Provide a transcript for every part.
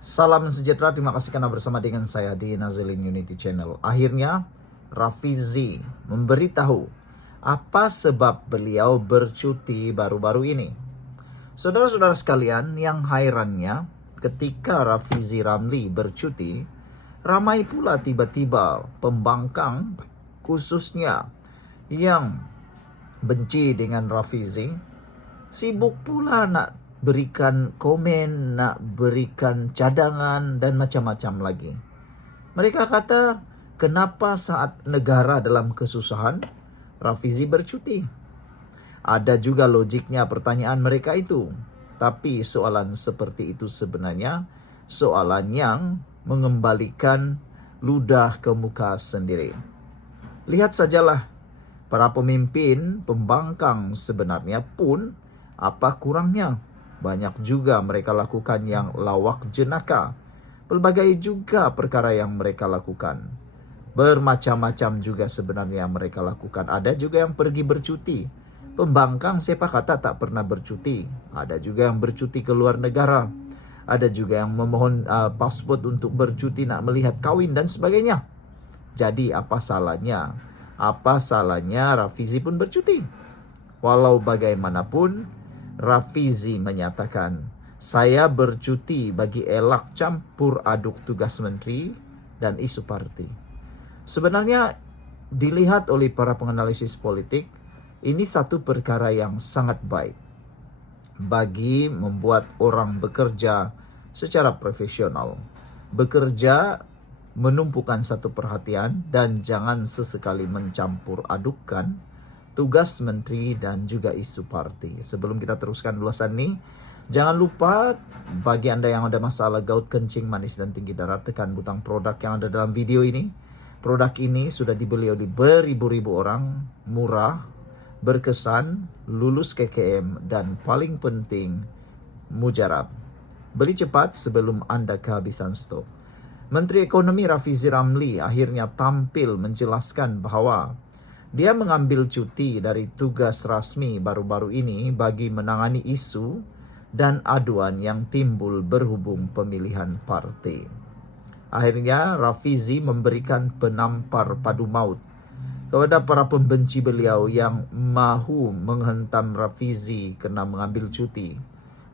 Salam sejahtera, terima kasih karena bersama dengan saya di Nazilin Unity Channel. Akhirnya, Rafizi memberitahu apa sebab beliau bercuti baru-baru ini. Saudara-saudara sekalian, yang hairannya ketika Rafizi Ramli bercuti, ramai pula tiba-tiba pembangkang khususnya yang benci dengan Rafizi, sibuk pula nak berikan komen, nak berikan cadangan dan macam-macam lagi. Mereka kata, kenapa saat negara dalam kesusahan, Rafizi bercuti? Ada juga logiknya pertanyaan mereka itu. Tapi soalan seperti itu sebenarnya soalan yang mengembalikan ludah ke muka sendiri. Lihat sajalah, para pemimpin pembangkang sebenarnya pun apa kurangnya? Banyak juga mereka lakukan yang lawak jenaka. Pelbagai juga perkara yang mereka lakukan. Bermacam-macam juga sebenarnya yang mereka lakukan. Ada juga yang pergi bercuti. Pembangkang siapa kata tak pernah bercuti. Ada juga yang bercuti ke luar negara. Ada juga yang memohon paspor untuk bercuti nak melihat kawin dan sebagainya. Jadi apa salahnya? Apa salahnya Rafizi pun bercuti? Walau bagaimanapun, Rafizi menyatakan, saya bercuti bagi elak campur aduk tugas menteri dan isu parti. Sebenarnya dilihat oleh para penganalisis politik, ini satu perkara yang sangat baik bagi membuat orang bekerja secara profesional. Bekerja menumpukan satu perhatian dan jangan sesekali mencampur adukkan tugas menteri dan juga isu parti. Sebelum kita teruskan ulasan ini, jangan lupa bagi Anda yang ada masalah gout, kencing, manis, dan tinggi darah, tekan butang produk yang ada dalam video ini. Produk ini sudah dibeli oleh beribu-ribu orang, murah, berkesan, lulus KKM, dan paling penting, mujarab. Beli cepat sebelum Anda kehabisan stok. Menteri Ekonomi Rafizi Ramli akhirnya tampil menjelaskan bahwa dia mengambil cuti dari tugas rasmi baru-baru ini bagi menangani isu dan aduan yang timbul berhubung pemilihan parti. Akhirnya Rafizi memberikan penampar padu maut kepada para pembenci beliau yang mahu menghentam Rafizi kena mengambil cuti.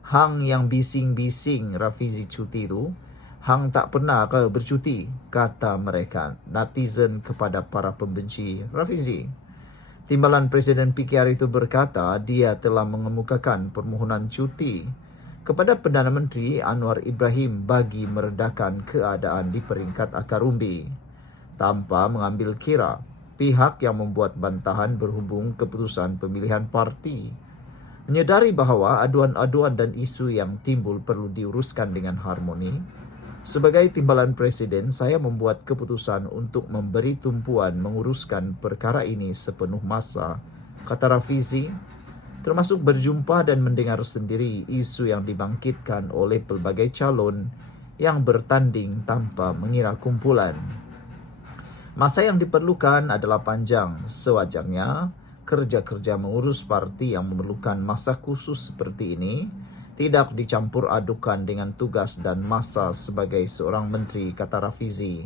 Hang yang bising-bising Rafizi cuti itu, hang tak pernah ke bercuti, kata mereka netizen kepada para pembenci Rafizi. Timbalan Presiden PKR itu berkata dia telah mengemukakan permohonan cuti kepada Perdana Menteri Anwar Ibrahim bagi meredakan keadaan di peringkat akar umbi, tanpa mengambil kira pihak yang membuat bantahan berhubung keputusan pemilihan parti. Menyadari bahawa aduan-aduan dan isu yang timbul perlu diuruskan dengan harmoni, sebagai timbalan Presiden, saya membuat keputusan untuk memberi tumpuan menguruskan perkara ini sepenuh masa, kata Rafizi, termasuk berjumpa dan mendengar sendiri isu yang dibangkitkan oleh pelbagai calon yang bertanding tanpa mengira kumpulan. Masa yang diperlukan adalah panjang, sewajarnya kerja-kerja mengurus parti yang memerlukan masa khusus seperti ini tidak dicampur adukan dengan tugas dan masa sebagai seorang menteri, kata Rafizi.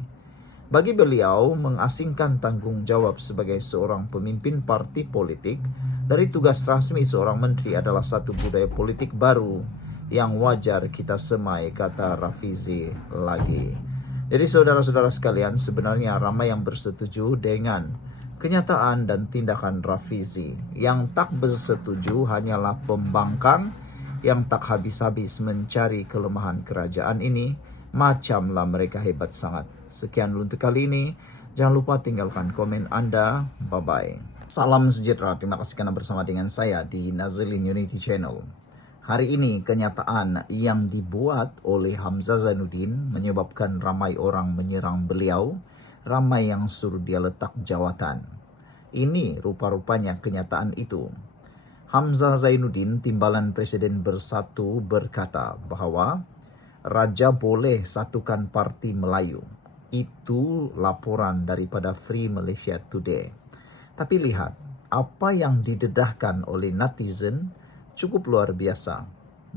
Bagi beliau, mengasingkan tanggung jawab sebagai seorang pemimpin parti politik dari tugas rasmi seorang menteri adalah satu budaya politik baru yang wajar kita semai, kata Rafizi lagi. Jadi saudara-saudara sekalian, sebenarnya ramai yang bersetuju dengan kenyataan dan tindakan Rafizi. Yang tak bersetuju hanyalah pembangkang yang tak habis-habis mencari kelemahan kerajaan ini. Macamlah mereka hebat sangat. Sekian dulu untuk kali ini. Jangan lupa tinggalkan komen Anda. Bye-bye. Salam sejahtera. Terima kasih karena bersama dengan saya di Nazilin Unity Channel. Hari ini kenyataan yang dibuat oleh Hamzah Zainuddin menyebabkan ramai orang menyerang beliau. Ramai yang suruh dia letak jawatan. Ini rupa-rupanya kenyataan itu. Hamzah Zainuddin, timbalan Presiden Bersatu, berkata bahawa Raja boleh satukan parti Melayu. Itu laporan daripada Free Malaysia Today. Tapi lihat, apa yang didedahkan oleh netizen cukup luar biasa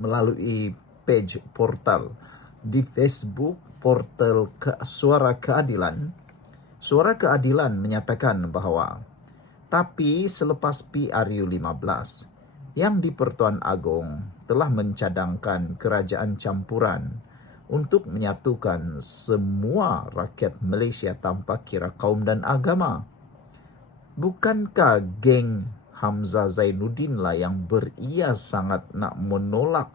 melalui page portal di Facebook portal Suara Keadilan. Suara Keadilan menyatakan bahwa tapi selepas PRU 15 yang di Pertuan Agong telah mencadangkan kerajaan campuran untuk menyatukan semua rakyat Malaysia tanpa kira kaum dan agama. Bukankah geng Hamzah Zainuddin lah yang beria sangat nak menolak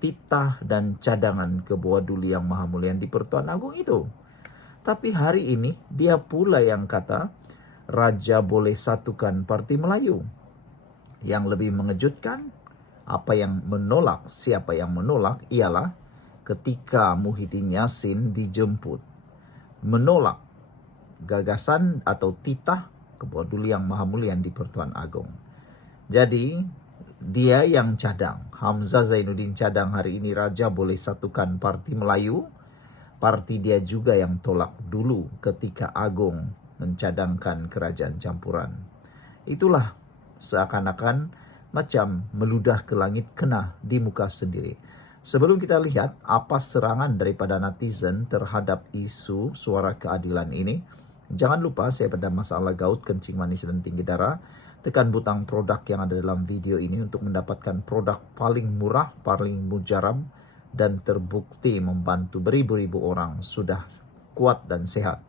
titah dan cadangan Ketua Duli Yang Maha Mulia di Pertuan Agong itu? Tapi hari ini dia pula yang kata Raja boleh satukan Parti Melayu. Yang lebih mengejutkan, siapa yang menolak ialah ketika Muhyiddin Yassin dijemput menolak gagasan atau titah Ketua Duli Yang Maha Mulia di Pertuan Agong. Jadi dia yang cadang, Hamzah Zainuddin cadang hari ini Raja boleh satukan Parti Melayu. Parti dia juga yang tolak dulu ketika Agong mencadangkan kerajaan campuran. Itulah seakan-akan macam meludah ke langit kena di muka sendiri. Sebelum kita lihat apa serangan daripada netizen terhadap isu Suara Keadilan ini, jangan lupa saya pada masalah gout, kencing manis dan tinggi darah, tekan butang produk yang ada dalam video ini untuk mendapatkan produk paling murah, paling mujarab dan terbukti membantu beribu-ribu orang sudah kuat dan sehat.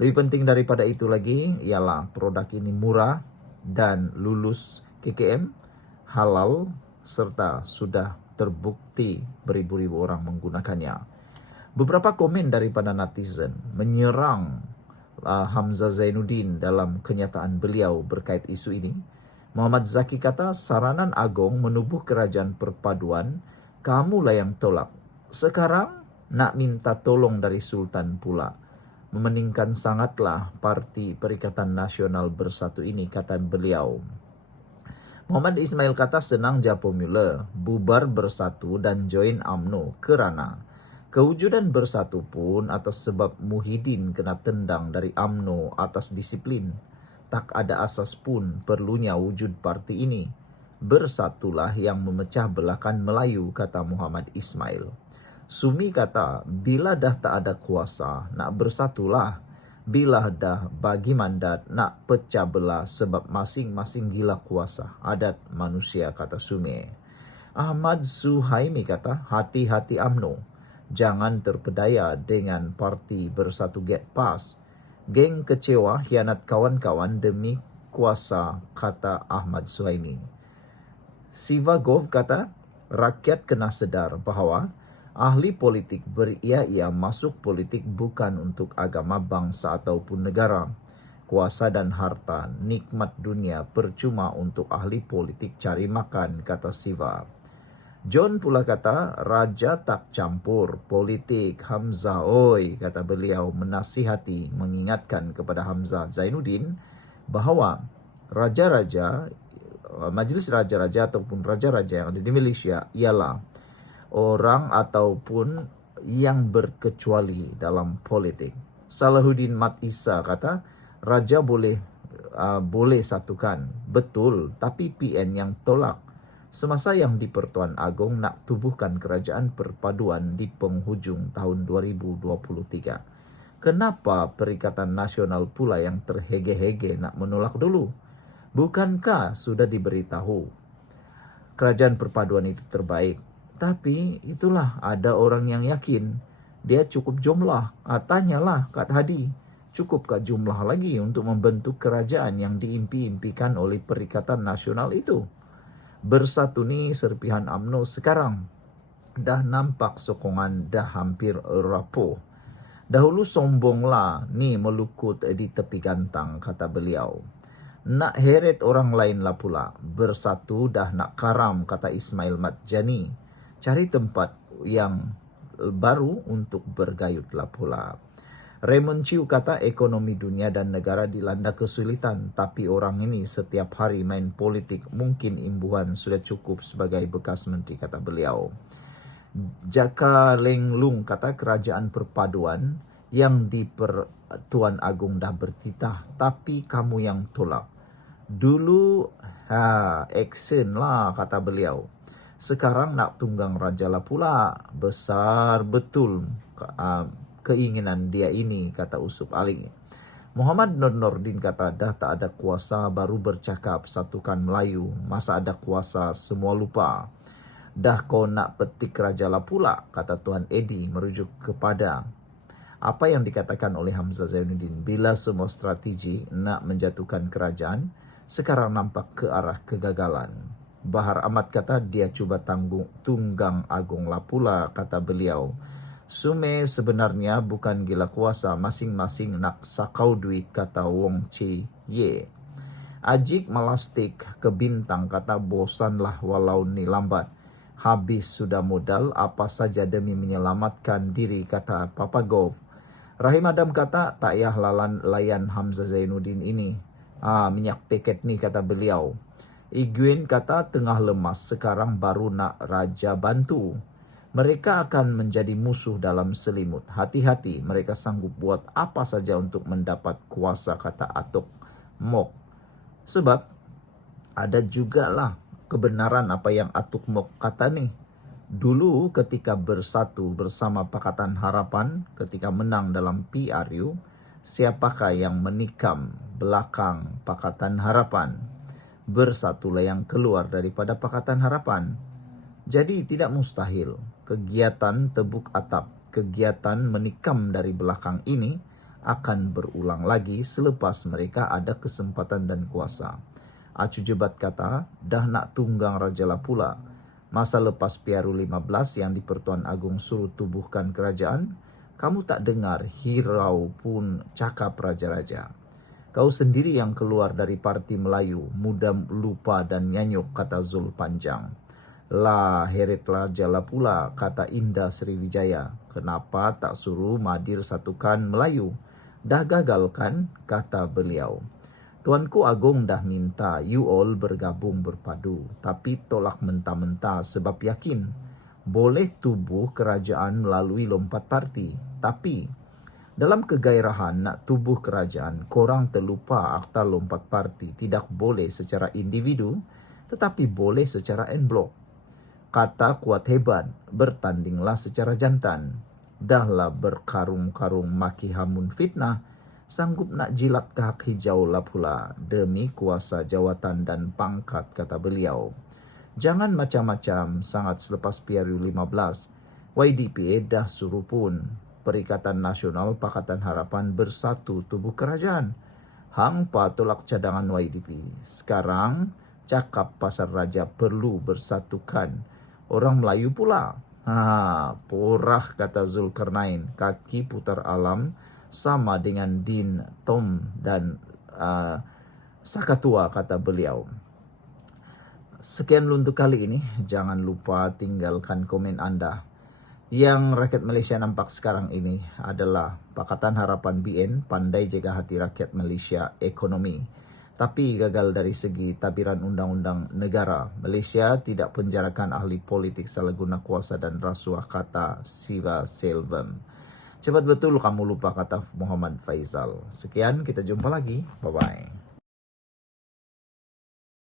Lebih penting daripada itu lagi ialah produk ini murah dan lulus KKM, halal, serta sudah terbukti beribu-ribu orang menggunakannya. Beberapa komen daripada netizen menyerang Hamzah Zainuddin dalam kenyataan beliau berkait isu ini. Muhammad Zaki kata, saranan Agong menubuh kerajaan perpaduan, kamulah yang tolak. Sekarang nak minta tolong dari Sultan pula. Memeningkan sangatlah Parti Perikatan Nasional Bersatu ini, kata beliau. Muhammad Ismail kata senang je formula, bubar bersatu dan join UMNO kerana kewujudan bersatu pun atas sebab Muhyiddin kena tendang dari UMNO atas disiplin. Tak ada asas pun perlunya wujud parti ini. Bersatulah yang memecah belahkan Melayu, kata Muhammad Ismail. Sumi kata, bila dah tak ada kuasa, nak bersatulah. Bila dah bagi mandat, nak pecah belah sebab masing-masing gila kuasa. Adat manusia, kata Sumi. Ahmad Suhaimi kata, hati-hati UMNO. Jangan terpedaya dengan Parti Bersatu Get Pass. Geng kecewa hianat kawan-kawan demi kuasa, kata Ahmad Suhaimi. Siva Gov kata, rakyat kena sedar bahawa ahli politik beria-ia masuk politik bukan untuk agama, bangsa ataupun negara. Kuasa dan harta, nikmat dunia percuma untuk ahli politik cari makan, kata Siva. John pula kata, Raja tak campur politik Hamzah oi, kata beliau menasihati, mengingatkan kepada Hamzah Zainuddin bahawa raja-raja, majlis raja-raja ataupun raja-raja yang ada di Malaysia ialah orang ataupun yang berkecuali dalam politik. Salahuddin Mat Isa kata, Raja boleh satukan, betul, tapi PN yang tolak. Semasa yang di Pertuan Agong nak tubuhkan kerajaan perpaduan di penghujung tahun 2023. Kenapa Perikatan Nasional pula yang terhege-hege nak menolak dulu? Bukankah sudah diberitahu kerajaan perpaduan itu terbaik? Tapi itulah ada orang yang yakin dia cukup jumlah. Tanyalah Kak Hadi, cukupkah jumlah lagi untuk membentuk kerajaan yang diimpi-impikan oleh Perikatan Nasional itu? Bersatu ni serpihan UMNO sekarang dah nampak sokongan dah hampir rapuh. Dahulu sombonglah ni melukut di tepi gantang, kata beliau. Nak heret orang lain lah pula. Bersatu dah nak karam, kata Ismail Matjani. Cari tempat yang baru untuk bergayutlah pula. Raymond Chiu kata ekonomi dunia dan negara dilanda kesulitan, tapi orang ini setiap hari main politik, mungkin imbuhan sudah cukup sebagai bekas menteri, kata beliau. Jaka Leng Lung kata kerajaan perpaduan yang di Pertuan Agong dah bertitah, tapi kamu yang tolak. Dulu action lah, kata beliau. Sekarang nak tunggang raja lah pula. Besar betul keinginan dia ini, kata Usop Ali. Muhammad Nur Nordin kata, dah tak ada kuasa baru bercakap satukan Melayu. Masa ada kuasa semua lupa. Dah kau nak petik raja lah pula, kata Tuan Edi merujuk kepada apa yang dikatakan oleh Hamzah Zainuddin. Bila semua strategi nak menjatuhkan kerajaan, sekarang nampak ke arah kegagalan. Bahar Ahmad kata, dia cuba tunggang agung lah pula, kata beliau. Sume sebenarnya bukan gila kuasa, masing-masing nak sakau duit, kata Wong Chi Ye. Ajik melastik ke bintang, kata bosanlah walau ni lambat. Habis sudah modal apa saja demi menyelamatkan diri, kata Papa Gov. Rahim Adam kata, tak payah layan Hamzah Zainuddin ini. Minyak paket ni, kata beliau. Iguin kata, tengah lemas, sekarang baru nak raja bantu. Mereka akan menjadi musuh dalam selimut. Hati-hati, mereka sanggup buat apa saja untuk mendapat kuasa, kata Atok Mok. Sebab ada jugalah kebenaran apa yang Atok Mok kata nih. Dulu ketika bersatu bersama Pakatan Harapan, ketika menang dalam PRU, siapakah yang menikam belakang Pakatan Harapan? Bersatulah yang keluar daripada Pakatan Harapan. Jadi tidak mustahil kegiatan tebuk atap, kegiatan menikam dari belakang ini akan berulang lagi selepas mereka ada kesempatan dan kuasa. Acu Jebat kata, dah nak tunggang raja lah pula. Masa lepas PRU 15 yang di Pertuan Agung suruh tubuhkan kerajaan, kamu tak dengar hirau pun cakap raja-raja. Kau sendiri yang keluar dari Parti Melayu, mudah lupa dan nyanyuk, kata Zul Panjang. Lah heret raja lah pula, kata Indah Sriwijaya. Kenapa tak suruh Madir satukan Melayu? Dah gagal kan, kata beliau. Tuanku Agung dah minta you all bergabung berpadu, tapi tolak mentah-mentah sebab yakin boleh tubuh kerajaan melalui lompat parti. Tapi dalam kegairahan nak tubuh kerajaan, korang terlupa akta lompat parti tidak boleh secara individu, tetapi boleh secara en blok. Kata kuat hebat, bertandinglah secara jantan. Dahlah berkarung-karung maki hamun fitnah, sanggup nak jilat kahak hijau lah pula demi kuasa jawatan dan pangkat, kata beliau. Jangan macam-macam, sangat selepas PRU 15, YDP dah suruh pun Perikatan Nasional Pakatan Harapan bersatu tubuh kerajaan. Hang pa tolak cadangan YDP. Sekarang cakap pasar raja perlu bersatukan orang Melayu pula. Porah, kata Zulkarnain. Kaki putar alam sama dengan Din Tom dan Sakatua, kata beliau. Sekian untuk kali ini. Jangan lupa tinggalkan komen Anda. Yang rakyat Malaysia nampak sekarang ini adalah Pakatan Harapan BN pandai jaga hati rakyat Malaysia ekonomi, tapi gagal dari segi tabiran undang-undang negara. Malaysia tidak penjarakan ahli politik salah guna kuasa dan rasuah, kata Siva Selvam. Cepat betul kamu lupa, kata Muhammad Faizal. Sekian, kita jumpa lagi. Bye-bye.